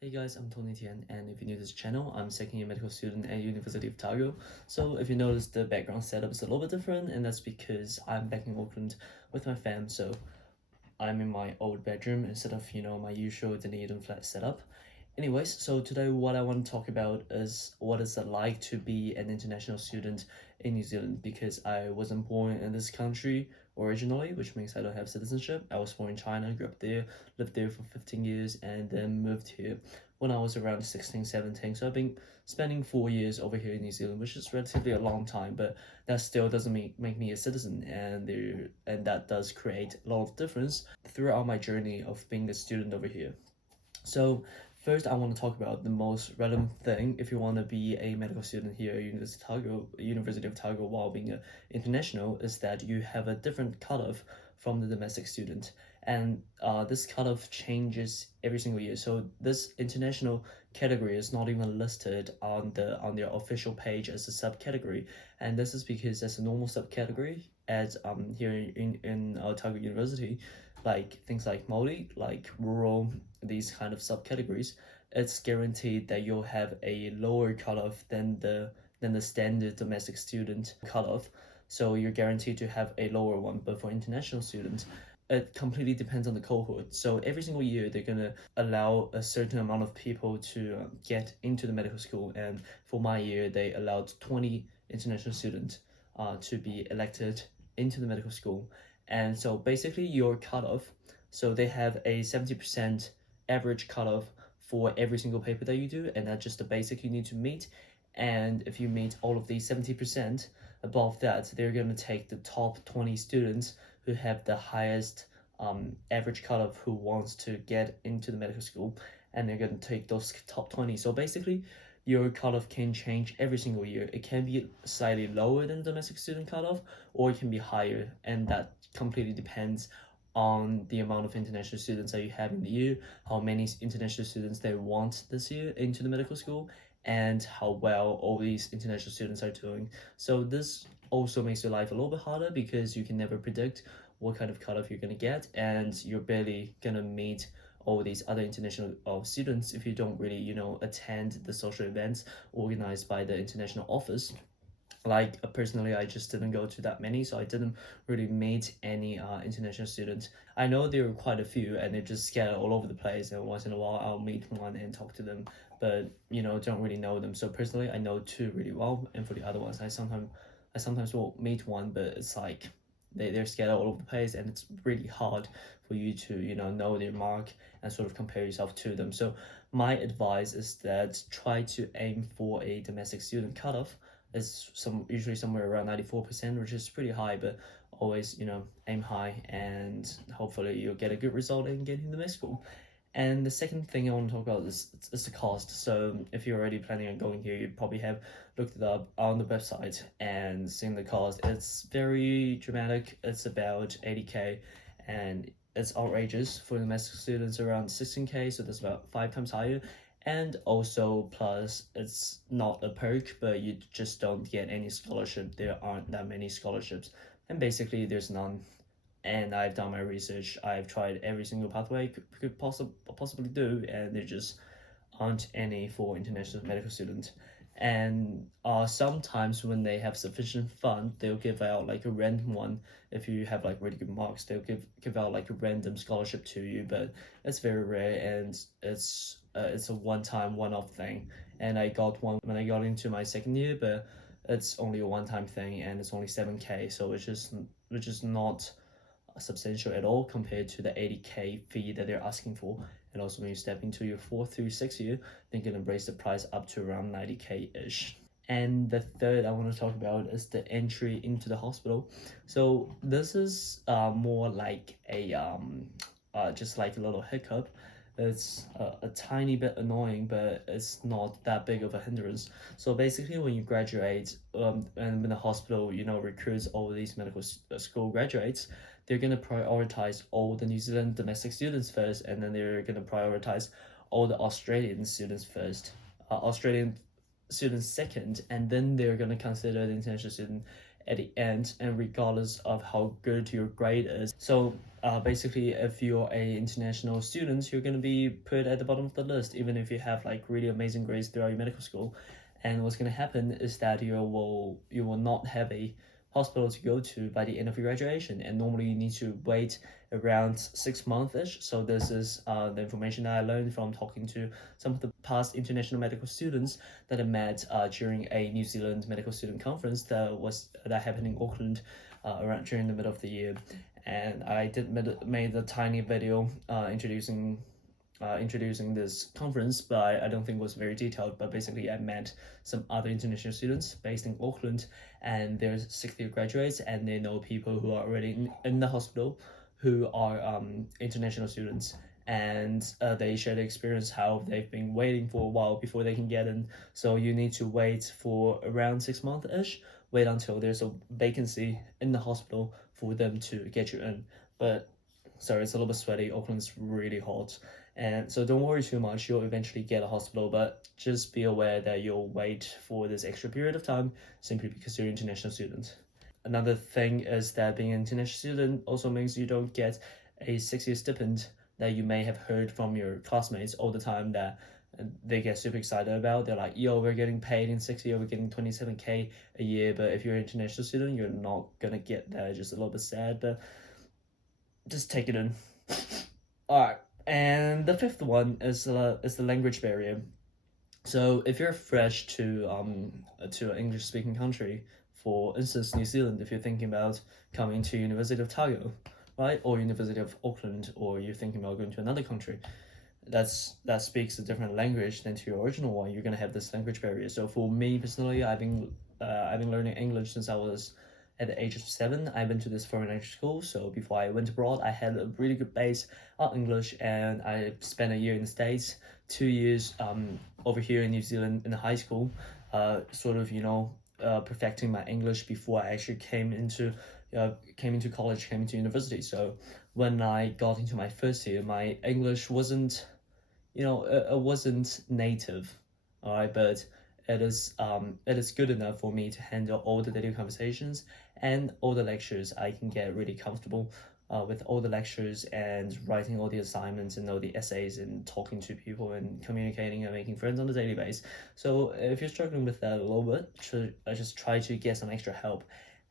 Hey guys, I'm Tony Tian, and if you're new to this channel, I'm second year medical student at University of Otago. So if you notice, the background setup is a little bit different, and that's because I'm back in Auckland with my fam, so I'm in my old bedroom instead of, my usual Dunedin flat setup. Anyways, so today what I want to talk about is what is it like to be an international student in New Zealand, because I wasn't born in this country originally, which means I don't have citizenship. I was born in China, grew up there, lived there for 15 years, and then moved here when I was around 16, 17. So I've been spending 4 years over here in New Zealand, which is relatively a long time, but that still doesn't make me a citizen, and that does create a lot of difference throughout my journey of being a student over here. So first, I want to talk about the most relevant thing if you want to be a medical student here at University of Otago while being an international, is that you have a different cutoff from the domestic student, and this cutoff changes every single year. So this international category is not even listed on their official page as a subcategory, and this is because as a normal subcategory at here in Otago University, like things like multi, like rural, these kind of subcategories, it's guaranteed that you'll have a lower cutoff than the standard domestic student cutoff. So you're guaranteed to have a lower one. But for international students, it completely depends on the cohort. So every single year, they're gonna allow a certain amount of people to get into the medical school. And for my year, they allowed 20 international students to be elected into the medical school. And so basically your cutoff, so they have a 70% average cutoff for every single paper that you do, and that's just the basic you need to meet. And if you meet all of these 70% above that, they're going to take the top 20 students who have the highest average cutoff, who wants to get into the medical school, and they're going to take those top 20. So basically your cutoff can change every single year. It can be slightly lower than the domestic student cutoff, or it can be higher, and that completely depends on the amount of international students that you have in the year, how many international students they want this year into the medical school, and how well all these international students are doing. So this also makes your life a little bit harder, because you can never predict what kind of cutoff you're gonna get, and you're barely gonna meet all these other international students if you don't really, attend the social events organized by the international office. Like personally, I just didn't go to that many, so I didn't really meet any international students. I know there were quite a few, and they're just scattered all over the place, and once in a while I'll meet one and talk to them, but don't really know them. So personally, I know two really well, and for the other ones, I sometimes will meet one, but it's like they're scattered all over the place, and it's really hard for you to know their mark and sort of compare yourself to them. So my advice is that try to aim for a domestic student cutoff. Is usually somewhere around 94%, which is pretty high, but always aim high, and hopefully you'll get a good result in getting the med school. And the second thing I want to talk about is the cost. So if you're already planning on going here, you probably have looked it up on the website and seen the cost. It's very dramatic. It's about 80K, and it's outrageous for domestic students, around 16K, so that's about 5 times higher. And also, plus, it's not a perk, but you just don't get any scholarship. There aren't that many scholarships, and basically there's none. And I've done my research. I've tried every single pathway I could possibly do, and there just aren't any for international medical students. And sometimes when they have sufficient fund, they'll give out like a random one. If you have like really good marks, they'll give out like a random scholarship to you, but it's very rare, and it's a one-time, one-off thing. And I got one when I got into my second year, but it's only a one-time thing, and it's only 7K, so which is not substantial at all compared to the 80K fee that they're asking for. And also when you step into your 4th through 6th year, they're gonna raise the price up to around 90K-ish. And the third I want to talk about is the entry into the hospital. So this is more like a just like a little hiccup. It's a tiny bit annoying, but it's not that big of a hindrance. So basically, when you graduate, and when the hospital, recruits all these medical school graduates, they're gonna prioritize all the New Zealand domestic students first, and then they're gonna prioritize all the Australian students first, Australian students second, and then they're gonna consider the international student at the end, and regardless of how good your grade is. So basically, if you're a international student, you're gonna be put at the bottom of the list, even if you have like really amazing grades throughout your medical school. And what's gonna happen is that you will not have a hospital to go to by the end of your graduation, and normally you need to wait around 6 months-ish. So this is the information that I learned from talking to some of the past international medical students that I met during a New Zealand medical student conference that happened in Auckland around during the middle of the year. And I made a tiny video introducing this conference, but I don't think it was very detailed. But basically, I met some other international students based in Auckland, and they're 6th-year graduates, and they know people who are already in the hospital who are international students, and they share the experience how they've been waiting for a while before they can get in. So you need to wait for around 6 months-ish, wait until there's a vacancy in the hospital for them to get you in. But sorry, it's a little bit sweaty. Auckland's really hot. And so don't worry too much, you'll eventually get a hospital, but just be aware that you'll wait for this extra period of time simply because you're an international student. Another thing is that being an international student also means you don't get a 6-year stipend that you may have heard from your classmates all the time that they get super excited about. They're like, yo, we're getting paid in 6 years, we're getting 27K a year, but if you're an international student, you're not gonna get that. Just a little bit sad, but just take it in. All right, and the 5th one is the language barrier. So if you're fresh to an English speaking country, for instance New Zealand, if you're thinking about coming to University of Otago, right, or University of Auckland, or you're thinking about going to another country that speaks a different language than to your original one, you're gonna have this language barrier. So for me personally, I've been learning English since I was at the age of 7. I went to this foreign language school, so before I went abroad, I had a really good base on English, and I spent a year in the States, 2 years over here in New Zealand in high school, sort of perfecting my English before I actually came into college, came into university. So when I got into my first year, my English wasn't, it wasn't native, all right, but it is good enough for me to handle all the daily conversations and all the lectures. I can get really comfortable with all the lectures and writing all the assignments and all the essays and talking to people and communicating and making friends on a daily basis. So if you're struggling with that a little bit, just try to get some extra help.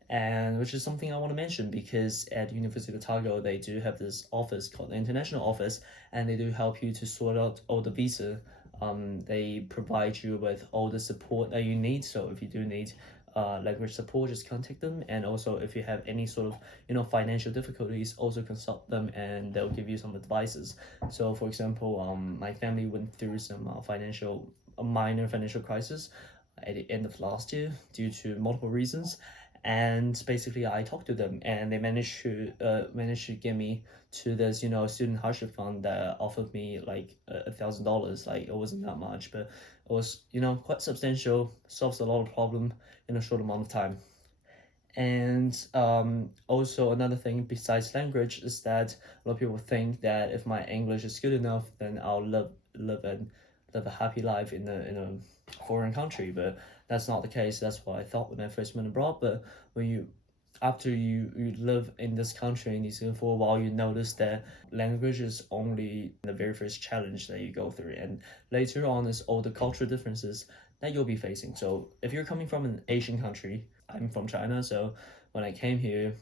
And which is something I want to mention, because at University of Otago, they do have this office called the International Office, and they do help you to sort out all the visa. They provide you with all the support that you need. So if you do need language support, just contact them. And also if you have any sort of financial difficulties, also consult them and they'll give you some advices. So for example, my family went through some minor financial crisis at the end of last year due to multiple reasons. And basically I talked to them, and they managed to get me to this student hardship fund that offered me like $1,000. Like, it wasn't that much, but it was quite substantial, solves a lot of problem in a short amount of time. And also another thing besides language is that a lot of people think that if my English is good enough, then I'll live a happy life in a foreign country. But that's not the case. That's what I thought when I first went abroad. But after you live in this country in New Zealand for a while, you notice that language is only the very first challenge that you go through, and later on is all the cultural differences that you'll be facing. So if you're coming from an Asian country, I'm from China, so when I came here,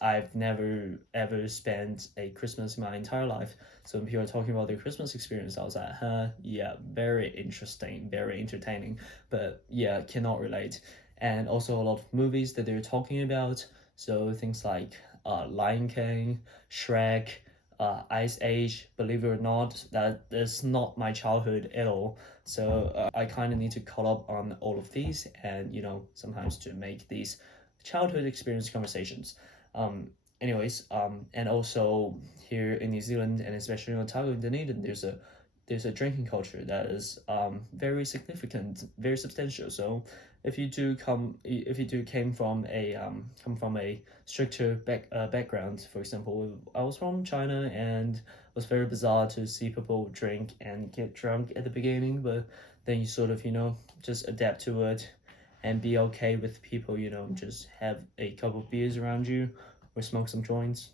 I've never ever spent a Christmas in my entire life. So when people are talking about their Christmas experience, I was like, yeah, very interesting, very entertaining, but yeah, cannot relate. And also a lot of movies that they're talking about, so things like Lion King, Shrek, Ice Age, believe it or not, that is not my childhood at all. So I kind of need to caught up on all of these, and sometimes to make these childhood experience conversations. And also here in New Zealand, and especially in Otago and Dunedin, there's a drinking culture that is very significant, very substantial. So if you do came from a stricter background, for example, I was from China, and it was very bizarre to see people drink and get drunk at the beginning, but then you sort of just adapt to it, and be okay with people, just have a couple of beers around you or smoke some joints,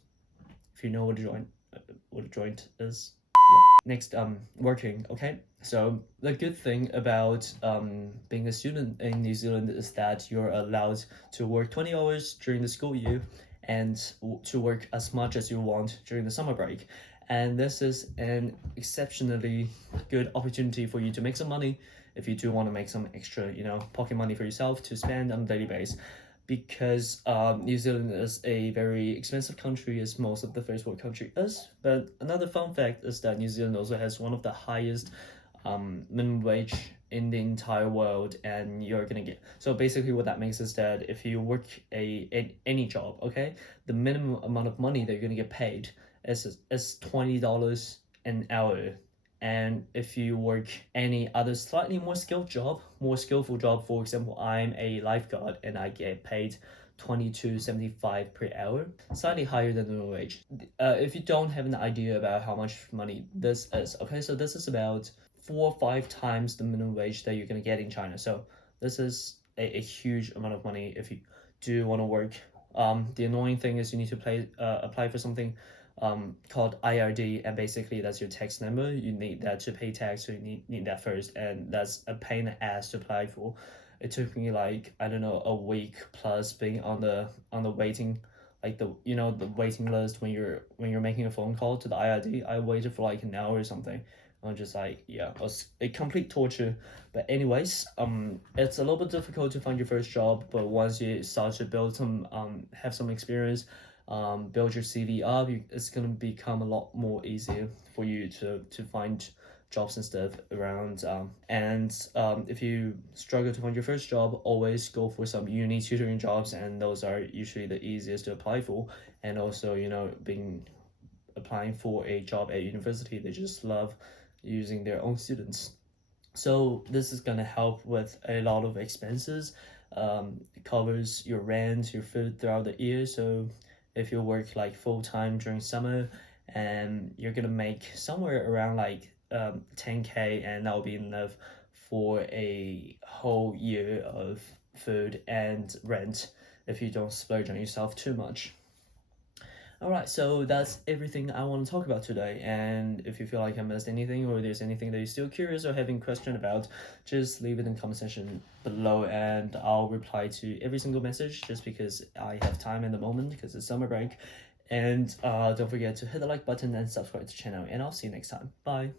if you know what a joint is. Next, working. Okay, so the good thing about being a student in New Zealand is that you're allowed to work 20 hours during the school year and to work as much as you want during the summer break. And this is an exceptionally good opportunity for you to make some money if you do want to make some extra, pocket money for yourself to spend on a daily basis. Because New Zealand is a very expensive country, as most of the first world country is. But another fun fact is that New Zealand also has one of the highest minimum wage in the entire world, and you're gonna get, so basically what that means is that if you work any job, okay, the minimum amount of money that you're gonna get paid is $20 an hour. And if you work any other slightly more skillful job, for example, I'm a lifeguard and I get paid $22.75 per hour, slightly higher than the minimum wage. If you don't have an idea about how much money this is, okay, so this is about 4 or 5 times the minimum wage that you're gonna get in China. So this is a huge amount of money if you do want to work. The annoying thing is you need to apply for something called IRD, and basically that's your tax number. You need that to pay tax, so you need that first, and that's a pain in the ass to apply for. It took me like, I don't know, a week plus being on the waiting, like the waiting list when you're making a phone call to the IRD. I waited for like an hour or something. I'm just like, yeah, it was a complete torture. But anyways, it's a little bit difficult to find your first job, but once you start to build some have some experience, build your CV up, it's gonna become a lot more easier for you to find jobs and stuff around. If you struggle to find your first job, always go for some uni tutoring jobs, and those are usually the easiest to apply for. And also, applying for a job at university, they just love using their own students. So this is gonna help with a lot of expenses. It covers your rent, your food throughout the year. So if you work like full-time during summer, and you're gonna make somewhere around like 10K, and that will be enough for a whole year of food and rent if you don't splurge on yourself too much. Alright, so that's everything I want to talk about today, and if you feel like I missed anything, or there's anything that you're still curious or having question about, just leave it in the comment section below, and I'll reply to every single message, just because I have time in the moment, because it's summer break. And don't forget to hit the like button and subscribe to the channel, and I'll see you next time. Bye!